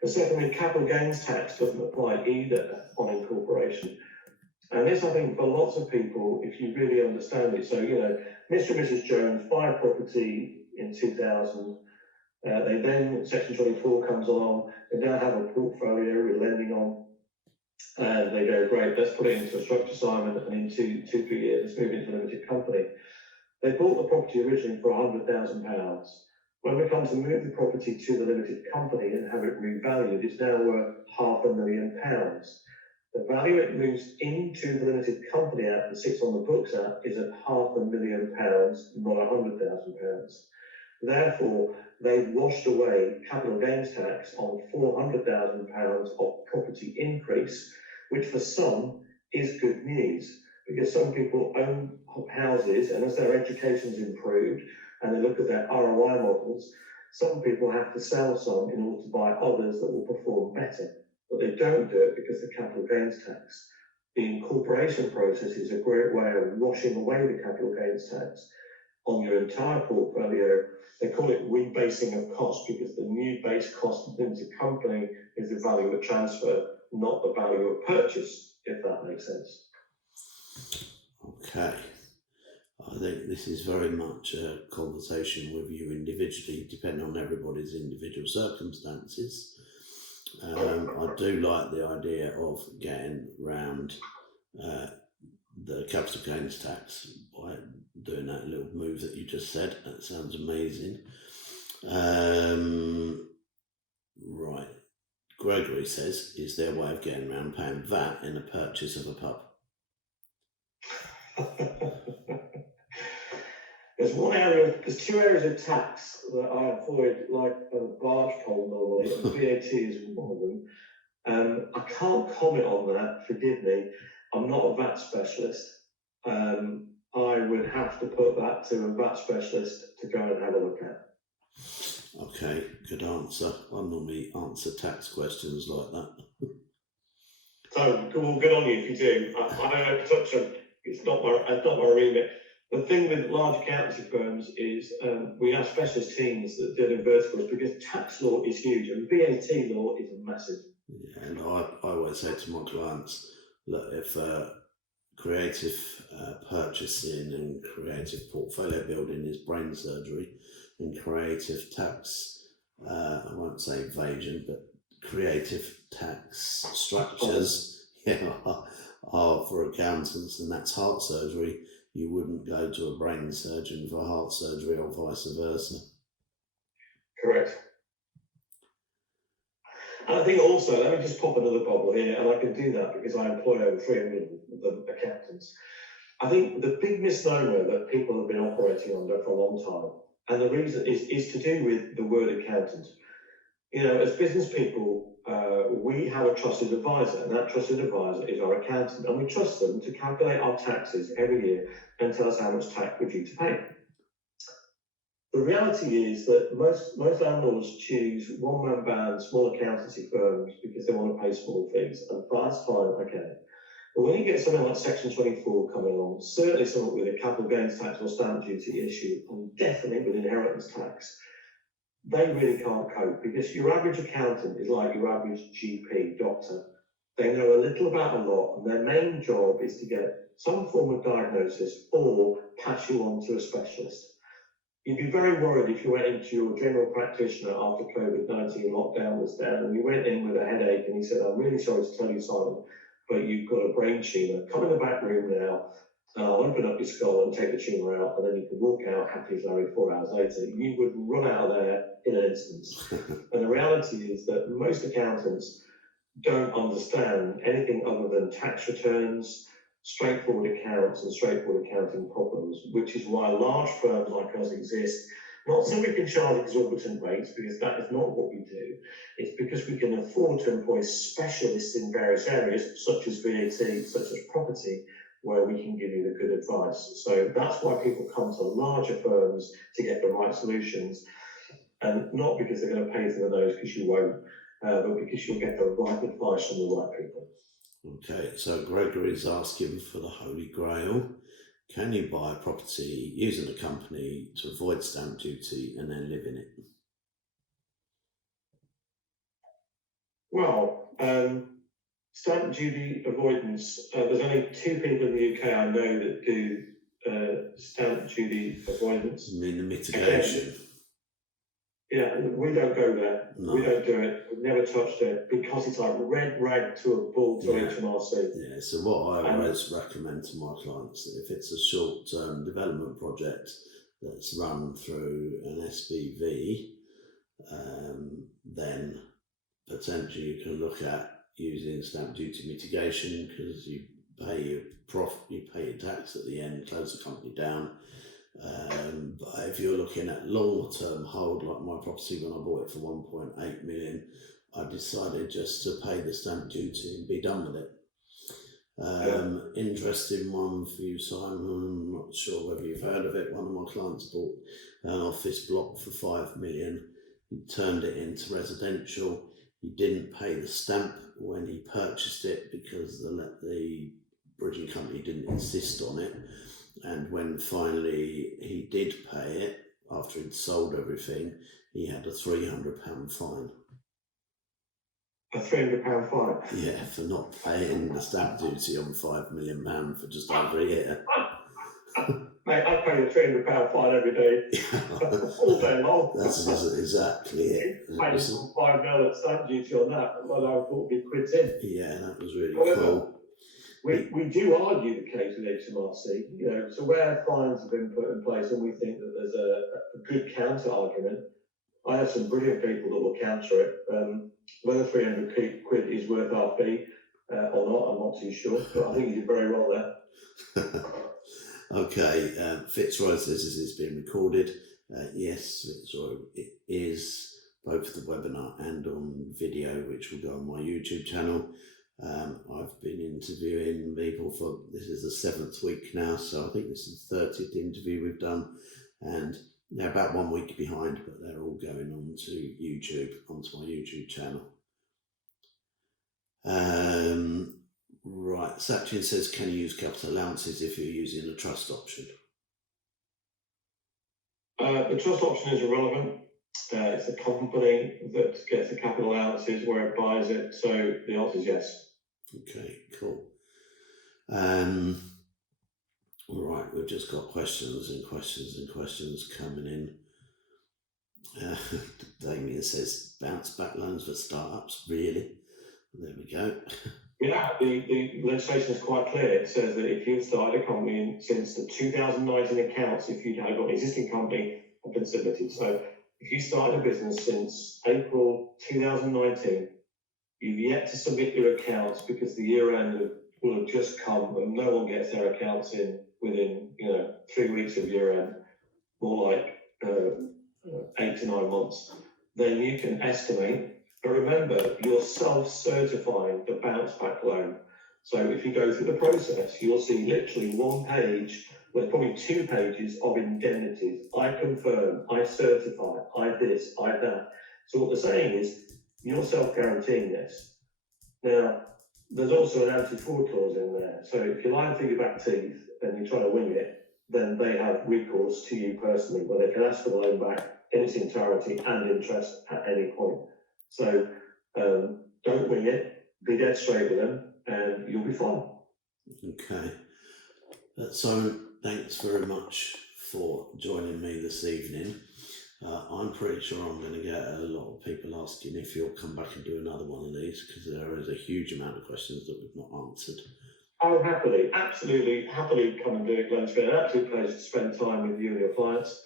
And secondly, capital gains tax doesn't apply either on incorporation. And this, I think, for lots of people, if you really understand it, so, you know, Mr. and Mrs. Jones buy a property in 2000, they then, Section 24 comes along, they now have a portfolio we're lending on, and they go, great, let's put it into a structure assignment, and in 2-3 years, let's move into a limited company. They bought the property originally for £100,000. When we come to move the property to the limited company and have it revalued, it's now worth £500,000. The value it moves into the limited company at and sits on the books at is at £500,000, not £100,000. Therefore, they've washed away capital gains tax on £400,000 of property increase, which for some is good news, because some people own houses, and as their education's improved and they look at their ROI models, some people have to sell some in order to buy others that will perform better. But they don't do it because of the capital gains tax. The incorporation process is a great way of washing away the capital gains tax on your entire portfolio. They call it rebasing of cost, because the new base cost of the limited company is the value of transfer, not the value of purchase, if that makes sense. Okay. I think this is very much a conversation with you individually, depending on everybody's individual circumstances. I do like the idea of getting round the capital gains tax by doing that little move that you just said. That sounds amazing. Right. Gregory says, is there a way of getting around paying VAT in the purchase of a pub? There's 2 areas of tax that I avoid like a barge pole normally, and VAT is one of them. I can't comment on that, forgive me. I'm not a VAT specialist. I would have to put that to a VAT specialist to go and have a look at. Okay, good answer. I normally answer tax questions like that. So, well, good on you if you do. I don't touch on, it's not my remit. The thing with large accountancy firms is we have specialist teams that deal in verticals, because tax law is huge and VAT law is massive. Yeah, and I always say to my clients, look, if creative purchasing and creative portfolio building is brain surgery, and creative tax, I won't say evasion, but creative tax structures are for accountants, and that's heart surgery. You wouldn't go to a brain surgeon for heart surgery or vice versa. Correct. And I think also, let me just pop another bubble here, and I can do that because I employ over 300 of the accountants. I think the big misnomer that people have been operating under for a long time, and the reason is to do with the word accountant. You know, as business people, we have a trusted advisor, and that trusted advisor is our accountant, and we trust them to calculate our taxes every year and tell us how much tax we're due to pay. The reality is that most landlords choose one-man band, small accountancy firms because they want to pay small fees, and that's fine, okay. But when you get something like Section 24 coming along, certainly something with a capital gains tax or stamp duty issue, and definitely with inheritance tax, they really can't cope, because your average accountant is like your average GP, doctor. They know a little about a lot, and their main job is to get some form of diagnosis or pass you on to a specialist. You'd be very worried if you went into your general practitioner after COVID-19 lockdown was down, and you went in with a headache and he said, I'm really sorry to tell you, Simon, but you've got a brain tumour. Come in the back room now, and I'll open up your skull and take the tumour out, and then you can walk out happy as Larry 4 hours later. You would run out of there in an instant. And the reality is that most accountants don't understand anything other than tax returns, straightforward accounts and straightforward accounting problems, which is why large firms like us exist. Not so we can charge exorbitant rates, because that is not what we do. It's because we can afford to employ specialists in various areas, such as VAT, such as property, where we can give you the good advice. So that's why people come to larger firms to get the right solutions, and not because they're going to pay through the nose, because you won't, but because you'll get the right advice from the right people. Okay, so Gregory's asking for the Holy Grail. Can you buy a property using a company to avoid stamp duty and then live in it? Well, stamp duty avoidance, there's only 2 people in the UK I know that do stamp duty avoidance. You mean the mitigation? Yeah, we don't go there. No. We don't do it. We've never touched it, because it's like red rag to a bull to HMRC. Yeah, so what I always recommend to my clients, if it's a short-term development project that's run through an SPV, then potentially you can look at using stamp duty mitigation, because you pay your tax at the end, close the company down. But if you're looking at longer-term hold, like my property when I bought it for 1.8 million, I decided just to pay the stamp duty and be done with it. Interesting one for you, Simon. I'm not sure whether you've heard of it. One of my clients bought an office block for 5 million. He turned it into residential. He didn't pay the stamp when he purchased it because the bridging company didn't insist on it. And when finally he did pay it, after he'd sold everything, he had a £300 fine. A £300 fine? Yeah, for not paying the stamp duty on £5 million for just over a year. Mate, I pay a £300 fine every day, all day long. That's exactly it. Paying some £5 million stamp duty on that, well, I thought it'd be quid in. Yeah, that was really However, cool. we do argue the case with HMRC, so where fines have been put in place and we think that there's a good counter argument, I have some brilliant people that will counter it. Whether 300 quid is worth our fee or not, I'm not too sure, but I think you did very well there. Okay, Fitzroy says this is being recorded. Yes, Fitzroy, it is both the webinar and on video, which will go on my YouTube channel. I've been interviewing people for, this is the 7th week now, so I think this is the 30th interview we've done, and they're about 1 week behind, but they're all going on to YouTube, onto my YouTube channel. Right, Sachin says, can you use capital allowances if you're using a trust option? The trust option is irrelevant. It's the company that gets the capital allowances where it buys it, so the answer is yes. Okay, cool. All right, we've just got questions and questions and questions coming in. Damien says, Bounceback loans for startups, really? There we go. Yeah, the legislation is quite clear. It says that if you've started a company since the 2019 accounts, if you've got an existing company, have been submitted. So if you started a business since April 2019, you've yet to submit your accounts because the year end will have just come and no one gets their accounts in within 3 weeks of year end, more like 8 to 9 months, then you can estimate. But remember, you're self-certifying the Bounceback loan. So if you go through the process, you'll see literally 1 page, well, probably 2 pages of indemnities. I confirm, I certify, I this, I that. So what they're saying is, you're self-guaranteeing this. Now, there's also an anti-fraud clause in there. So if you're lying through your back teeth and you're trying to wing it, then they have recourse to you personally, where they can ask for the loan back in its entirety and interest at any point. So don't wing it, be dead straight with them, and you'll be fine. Okay. So thanks very much for joining me this evening. I'm pretty sure I'm going to get a lot of people asking if you'll come back and do another one of these, because there is a huge amount of questions that we've not answered. Oh, happily, absolutely, happily come and do it, Glenn. It's been an absolute pleasure to spend time with you and your clients.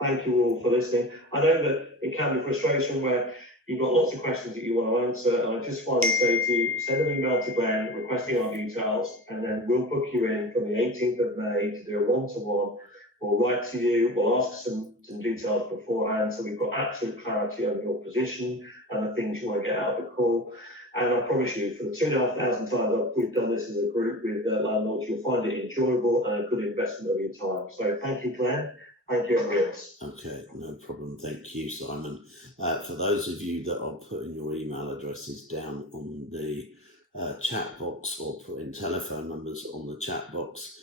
Thank you all for listening. I know that it can be frustration where You've got lots of questions that you want to answer, and I just finally say to you, send an email to Glenn requesting our details, and then we'll book you in from the 18th of May to do a one-to-one. We'll write to you, we'll ask some details beforehand, so we've got absolute clarity on your position and the things you want to get out of the call. And I promise you, for the 2,500 times we've done this as a group with landlords, you'll find it enjoyable and a good investment of your time. So thank you, Glenn. Thank you, everybody else. Okay, no problem. Thank you, Simon. For those of you that are putting your email addresses down on the chat box or putting telephone numbers on the chat box,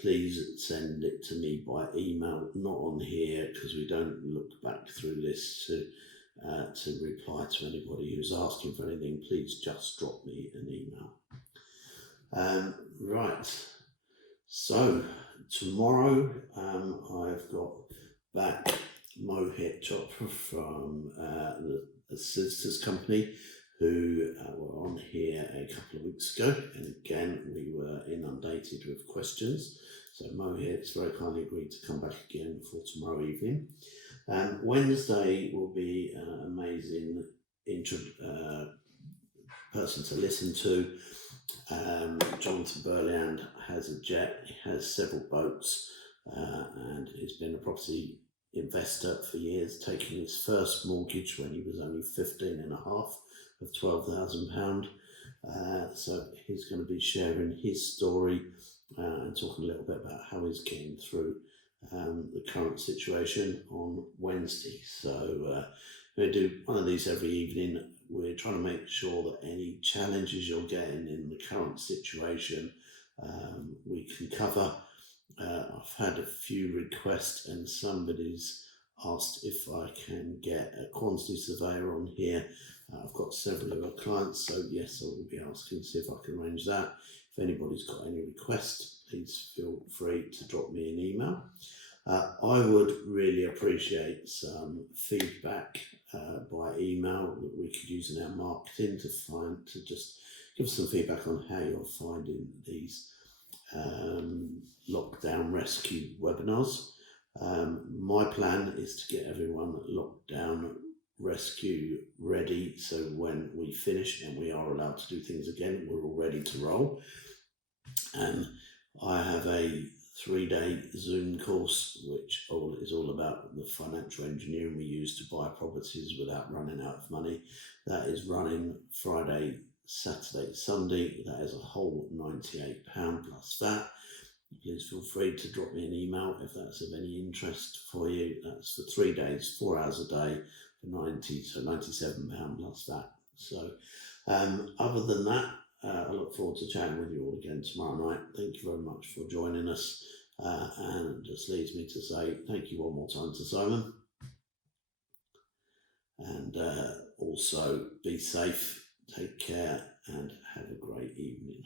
please send it to me by email, not on here, because we don't look back through this to reply to anybody who's asking for anything. Please just drop me an email. Right, so tomorrow I've got back Mohit Chopra from the solicitors company, who were on here a couple of weeks ago, and again we were inundated with questions, so Mohit's very kindly agreed to come back again for tomorrow evening. Wednesday will be an amazing person to listen to. Jonathan Burland has a jet, he has several boats, and he's been a property investor for years, taking his first mortgage when he was only 15 and a half of £12,000. So he's going to be sharing his story and talking a little bit about how he's getting through the current situation on Wednesday. So we do one of these every evening. We're trying to make sure that any challenges you're getting in the current situation we can cover. I've had a few requests, and somebody's asked if I can get a quantity surveyor on here. I've got several of our clients, so yes, I will be asking to see if I can arrange that. If anybody's got any requests, please feel free to drop me an email. I would really appreciate some feedback by email that we could use in our marketing to just give us some feedback on how you're finding these lockdown rescue webinars. My plan is to get everyone lockdown rescue ready, so when we finish and we are allowed to do things again, we're all ready to roll. I have a 3-day Zoom course which is all about the financial engineering we use to buy properties without running out of money. That is running Friday, Saturday, Sunday. That is a whole £98 plus that. Please feel free to drop me an email if that's of any interest for you. That's for 3 days, 4 hours a day for £97 plus that. So other than that, I look forward to chatting with you all again tomorrow night. Thank you very much for joining us, and it just leaves me to say thank you one more time to Simon, and also be safe, take care, and have a great evening.